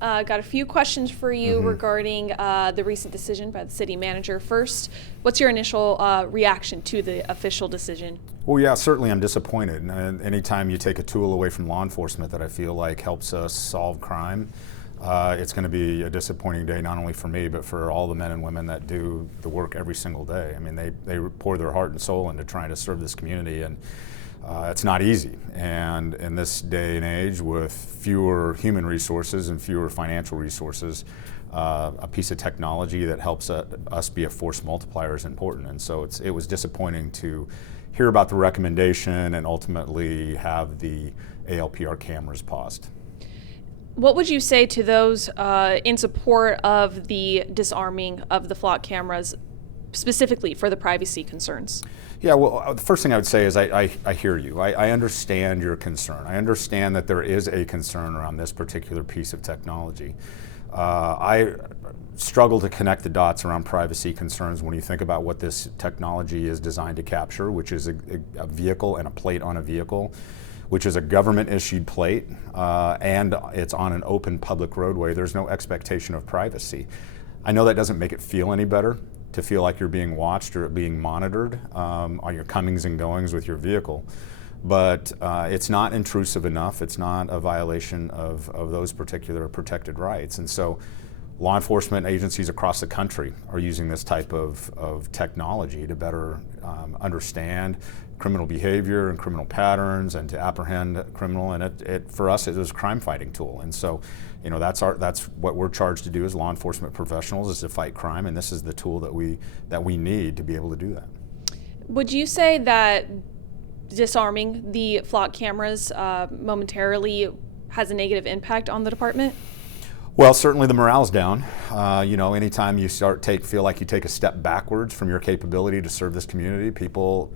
Got a few questions for you regarding the recent decision by the city manager. First, what's your initial reaction to the official decision? Well, yeah, certainly I'm disappointed. And anytime you take a tool away from law enforcement that I feel like helps us solve crime, it's going to be a disappointing day, not only for me, but for all the men and women that do the work every single day. I mean, they pour their heart and soul into trying to serve this community, and it's not easy. And in this day and age, with fewer human resources and fewer financial resources, a piece of technology that helps us be a force multiplier is important. And so it was disappointing to hear about the recommendation and ultimately have the ALPR cameras paused. What would you say to those in support of the disarming of the flock cameras, specifically for the privacy concerns? Yeah, well, the first thing I would say is I hear you. I understand your concern. I understand that there is a concern around this particular piece of technology. I struggle to connect the dots around privacy concerns when you think about what this technology is designed to capture, which is a vehicle and a plate on a vehicle, which is a government-issued plate, and it's on an open public roadway. There's no expectation of privacy. I know that doesn't make it feel any better to feel like you're being watched or being monitored on your comings and goings with your vehicle. But it's not intrusive enough. It's not a violation of those particular protected rights. And so law enforcement agencies across the country are using this type of technology to better understand criminal behavior and criminal patterns and to apprehend criminal. And for us, it was a crime fighting tool. And so, you know, that's what we're charged to do as law enforcement professionals, is to fight crime. And this is the tool that we need to be able to do that. Would you say that disarming the flock cameras momentarily has a negative impact on the department? Well, certainly the morale's down. You know, anytime you feel like you take a step backwards from your capability to serve this community, people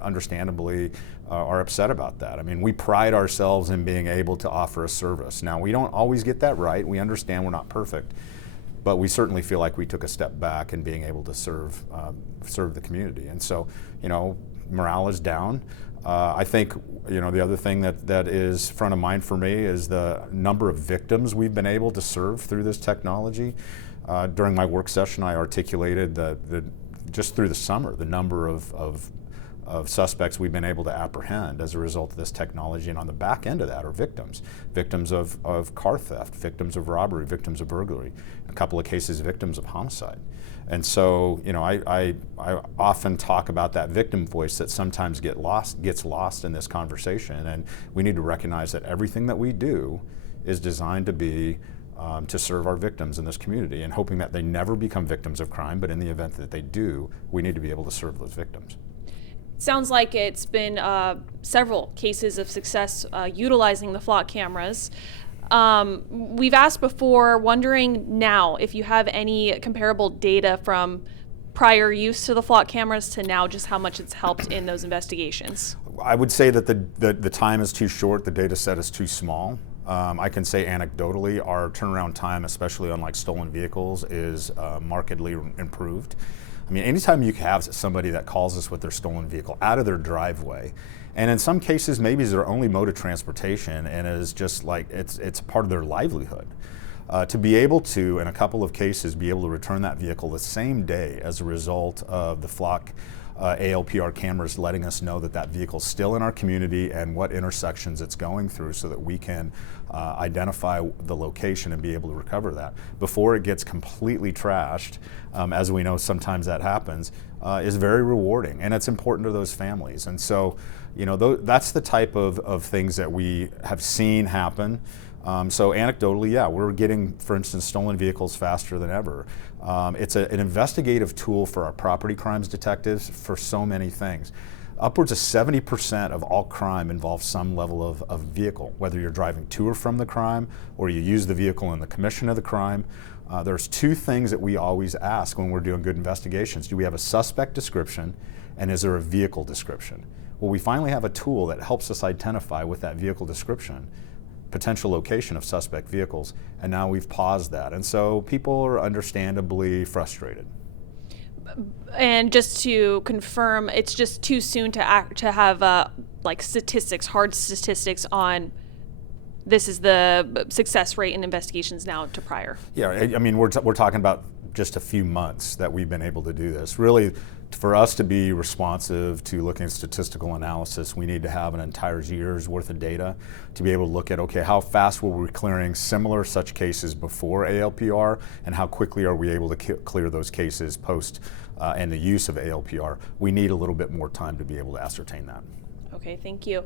understandably are upset about that. I mean, we pride ourselves in being able to offer a service. Now, we don't always get that right. We understand we're not perfect, but we certainly feel like we took a step back in being able to serve the community. And so, you know, morale is down. I think, you know, the other thing that is front of mind for me is the number of victims we've been able to serve through this technology. During my work session, I articulated just through the summer, the number of suspects we've been able to apprehend as a result of this technology, and on the back end of that are victims of car theft, victims of robbery, victims of burglary, a couple of cases victims of homicide. And so, you know, I often talk about that victim voice that sometimes gets lost in this conversation, and we need to recognize that everything that we do is designed to be to serve our victims in this community, and hoping that they never become victims of crime, but in the event that they do, we need to be able to serve those victims. Sounds like it's been several cases of success utilizing the flock cameras. We've asked before, wondering now if you have any comparable data from prior use to the flock cameras to now, just how much it's helped in those investigations. I would say that the time is too short, the data set is too small. I can say anecdotally, our turnaround time, especially on like stolen vehicles, is markedly improved. I mean, anytime you have somebody that calls us with their stolen vehicle out of their driveway, and in some cases maybe it's their only mode of transportation and is just like it's part of their livelihood, to be able to, in a couple of cases, be able to return that vehicle the same day as a result of the flock ALPR cameras letting us know that vehicle's still in our community and what intersections it's going through, so that we can identify the location and be able to recover that before it gets completely trashed, as we know sometimes that happens, is very rewarding, and it's important to those families. And so, you know, that's the type of things that we have seen happen. So anecdotally, yeah, we're getting, for instance, stolen vehicles faster than ever. It's an investigative tool for our property crimes detectives for so many things. Upwards of 70% of all crime involves some level of vehicle, whether you're driving to or from the crime or you use the vehicle in the commission of the crime. There's two things that we always ask when we're doing good investigations. Do we have a suspect description, and is there a vehicle description? Well, we finally have a tool that helps us identify with that vehicle description potential location of suspect vehicles, and now we've paused that. And so people are understandably frustrated. And just to confirm, it's just too soon to have like hard statistics on this is the success rate in investigations now to prior. Yeah, I mean, we're talking about just a few months that we've been able to do this. Really, for us to be responsive to looking at statistical analysis, we need to have an entire year's worth of data to be able to look at, okay, how fast were we clearing similar such cases before ALPR, and how quickly are we able to clear those cases post and the use of ALPR. We need a little bit more time to be able to ascertain that. Okay, thank you.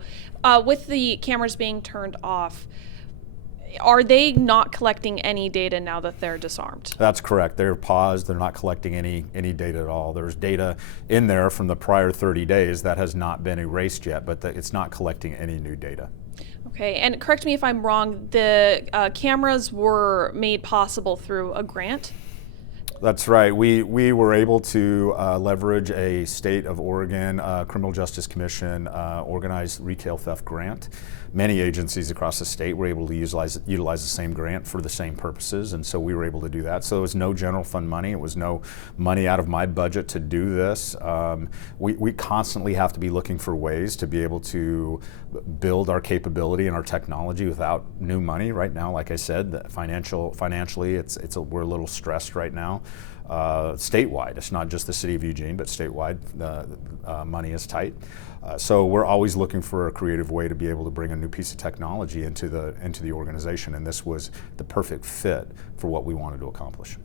With the cameras being turned off, are they not collecting any data now that they're disarmed? That's correct. They're paused. They're not collecting any data at all. There's data in there from the prior 30 days that has not been erased yet, but it's not collecting any new data. Okay, and correct me if I'm wrong, the cameras were made possible through a grant? That's right. We were able to leverage a state of Oregon Criminal Justice Commission organized retail theft grant. Many agencies across the state were able to utilize the same grant for the same purposes, and so we were able to do that. So it was no general fund money. It was no money out of my budget to do this. We constantly have to be looking for ways to be able to build our capability and our technology without new money. Right now, like I said, financially, we're a little stressed right now. Statewide, it's not just the city of Eugene, but statewide, the money is tight. So we're always looking for a creative way to be able to bring a new piece of technology into the organization, and this was the perfect fit for what we wanted to accomplish.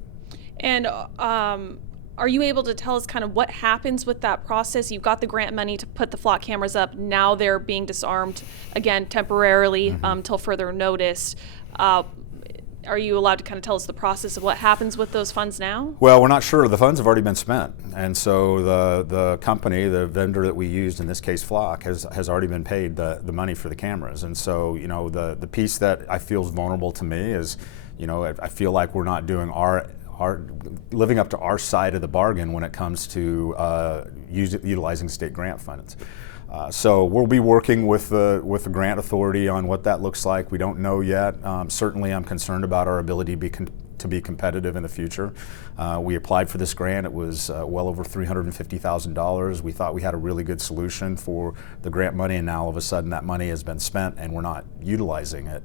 And are you able to tell us kind of what happens with that process? You've got the grant money to put the flock cameras up. Now they're being disarmed again temporarily till further notice. Are you allowed to kind of tell us the process of what happens with those funds now? Well, we're not sure. The funds have already been spent, and so the company, the vendor that we used, in this case Flock, has already been paid the money for the cameras. And so, you know, the piece that I feel is vulnerable to me is, you know, I feel like we're not doing living up to our side of the bargain when it comes to utilizing state grant funds. So we'll be working with the grant authority on what that looks like. We don't know yet. Certainly I'm concerned about our ability to be competitive in the future. We applied for this grant. It was well over $350,000. We thought we had a really good solution for the grant money, and now all of a sudden that money has been spent and we're not utilizing it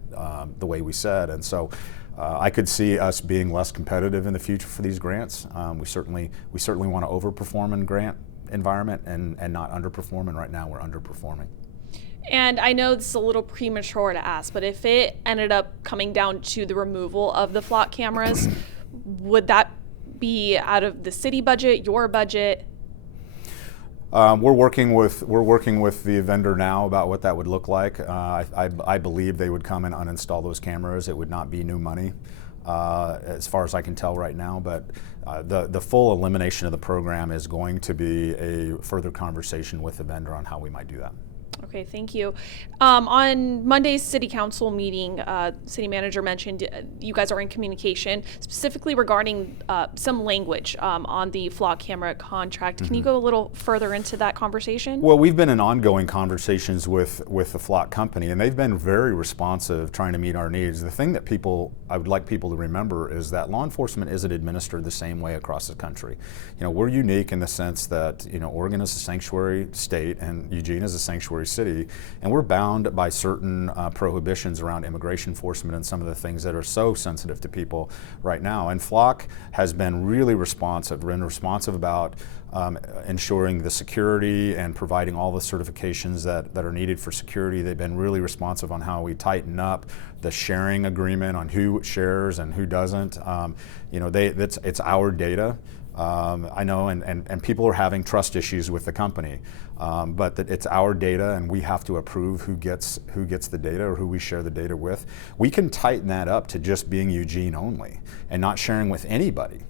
the way we said. And so I could see us being less competitive in the future for these grants. We certainly want to overperform in grant environment and not underperform, and right now we're underperforming. And I know this is a little premature to ask, but if it ended up coming down to the removal of the flock cameras, would that be out of the city budget, your budget? We're working with the vendor now about what that would look like. I believe they would come and uninstall those cameras. It would not be new money, as far as I can tell right now, but the full elimination of the program is going to be a further conversation with the vendor on how we might do that. Okay, thank you. On Monday's city council meeting, city manager mentioned you guys are in communication specifically regarding some language on the flock camera contract. Can you go a little further into that conversation? Well, we've been in ongoing conversations with the flock company, and they've been very responsive trying to meet our needs. The thing that I would like people to remember is that law enforcement isn't administered the same way across the country. You know, we're unique in the sense that, you know, Oregon is a sanctuary state and Eugene is a sanctuary city, and we're bound by certain prohibitions around immigration enforcement and some of the things that are so sensitive to people right now. And Flock has been really responsive about ensuring the security and providing all the certifications that are needed for security. They've been really responsive on how we tighten up the sharing agreement on who shares and who doesn't. You know, it's our data. I know, and people are having trust issues with the company, but that it's our data, and we have to approve who gets the data or who we share the data with. We can tighten that up to just being Eugene only and not sharing with anybody.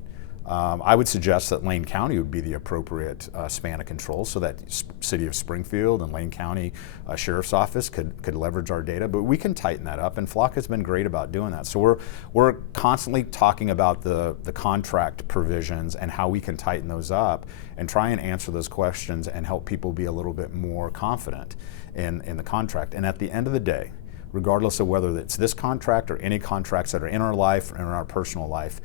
I would suggest that Lane County would be the appropriate span of control, so that City of Springfield and Lane County Sheriff's Office could leverage our data, but we can tighten that up, and Flock has been great about doing that. So we're constantly talking about the contract provisions and how we can tighten those up and try and answer those questions and help people be a little bit more confident in the contract. And at the end of the day, regardless of whether it's this contract or any contracts that are in our life or in our personal life,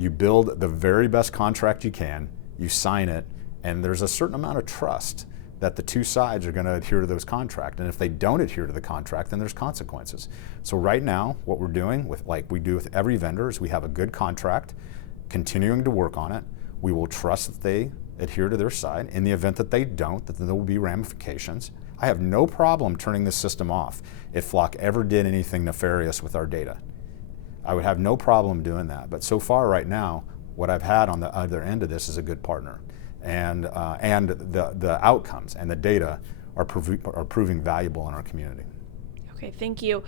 you build the very best contract you can, you sign it, and there's a certain amount of trust that the two sides are going to adhere to those contracts. And if they don't adhere to the contract, then there's consequences. So right now, what we're doing, like we do with every vendor, is we have a good contract, continuing to work on it. We will trust that they adhere to their side. In the event that they don't, that there will be ramifications. I have no problem turning this system off if Flock ever did anything nefarious with our data. I would have no problem doing that. But so far right now, what I've had on the other end of this is a good partner. And the outcomes and the data are proving valuable in our community. Okay, thank you.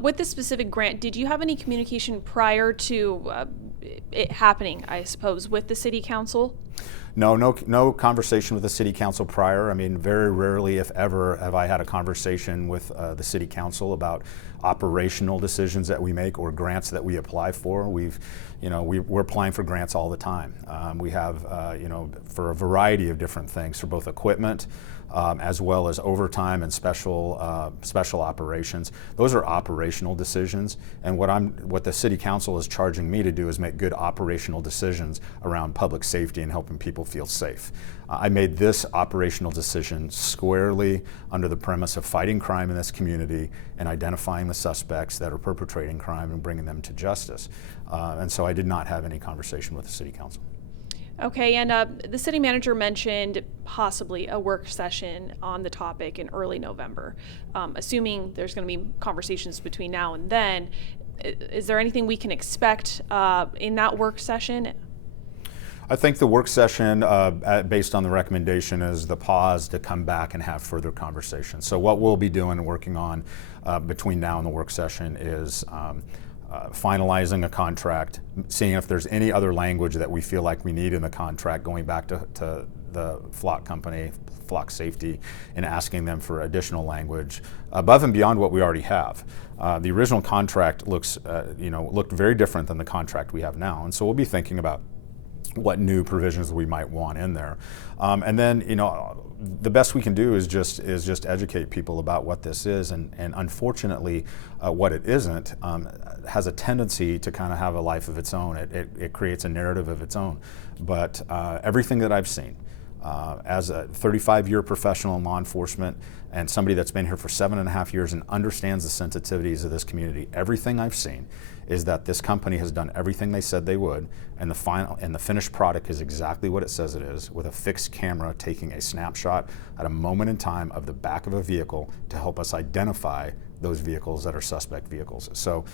With this specific grant, did you have any communication prior to it happening, I suppose, with the City Council? No conversation with the City Council prior. I mean, very rarely, if ever, have I had a conversation with the City Council about operational decisions that we make or grants that we apply for. We're applying for grants all the time. We have, for a variety of different things, for both equipment, as well as overtime and special operations. Those are operational decisions, and what the City Council is charging me to do is make good operational decisions around public safety and helping people feel safe. I made this operational decision squarely under the premise of fighting crime in this community and identifying the suspects that are perpetrating crime and bringing them to justice. And so I did not have any conversation with the City Council. Okay, and the city manager mentioned possibly a work session on the topic in early November. Assuming there's going to be conversations between now and then, is there anything we can expect in that work session? I think the work session, based on the recommendation, is the pause to come back and have further conversations. So what we'll be doing and working on between now and the work session is finalizing a contract, seeing if there's any other language that we feel like we need in the contract, going back to the Flock company, Flock Safety, and asking them for additional language above and beyond what we already have. The original contract looked very different than the contract we have now, and so we'll be thinking about what new provisions we might want in there. And then, the best we can do is just educate people about what this is, and unfortunately, what it isn't has a tendency to kind of have a life of its own. It creates a narrative of its own. But everything that I've seen, as a 35-year professional in law enforcement and somebody that's been here for 7.5 years and understands the sensitivities of this community, everything I've seen is that this company has done everything they said they would, and the finished product is exactly what it says it is, with a fixed camera taking a snapshot at a moment in time of the back of a vehicle to help us identify those vehicles that are suspect vehicles. So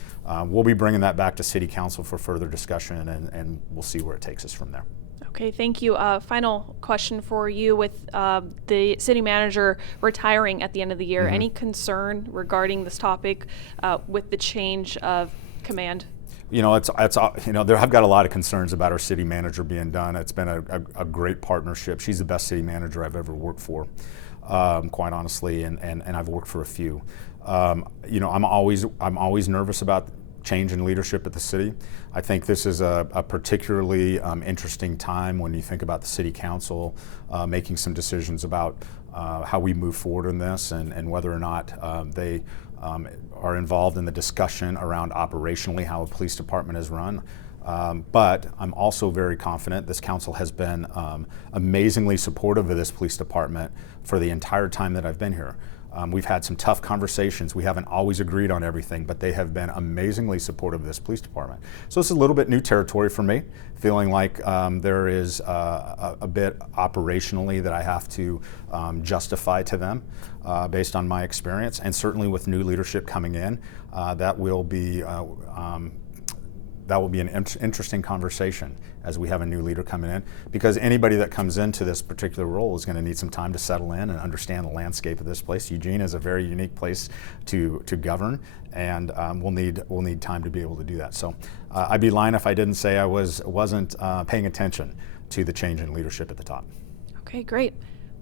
we'll be bringing that back to City Council for further discussion, and we'll see where it takes us from there. Okay, thank you. Final question for you. With the city manager retiring at the end of the year, any concern regarding this topic with the change of command? I've got a lot of concerns about our city manager being done. It's been a great partnership. She's the best city manager I've ever worked for, quite honestly, and I've worked for a few. I'm always nervous about change in leadership at the city. I think this is a particularly interesting time when you think about the City Council making some decisions about how we move forward in this, and whether or not they are involved in the discussion around operationally how a police department is run. But I'm also very confident this council has been amazingly supportive of this police department for the entire time that I've been here. We've had some tough conversations. We haven't always agreed on everything, but they have been amazingly supportive of this police department. So it's a little bit new territory for me, feeling like there is a bit operationally that I have to justify to them based on my experience. And certainly with new leadership coming in, that will be an interesting conversation as we have a new leader coming in, because anybody that comes into this particular role is going to need some time to settle in and understand the landscape of this place. Eugene is a very unique place to govern, and we'll need time to be able to do that. So I'd be lying if I didn't say I wasn't paying attention to the change in leadership at the top. Okay, great.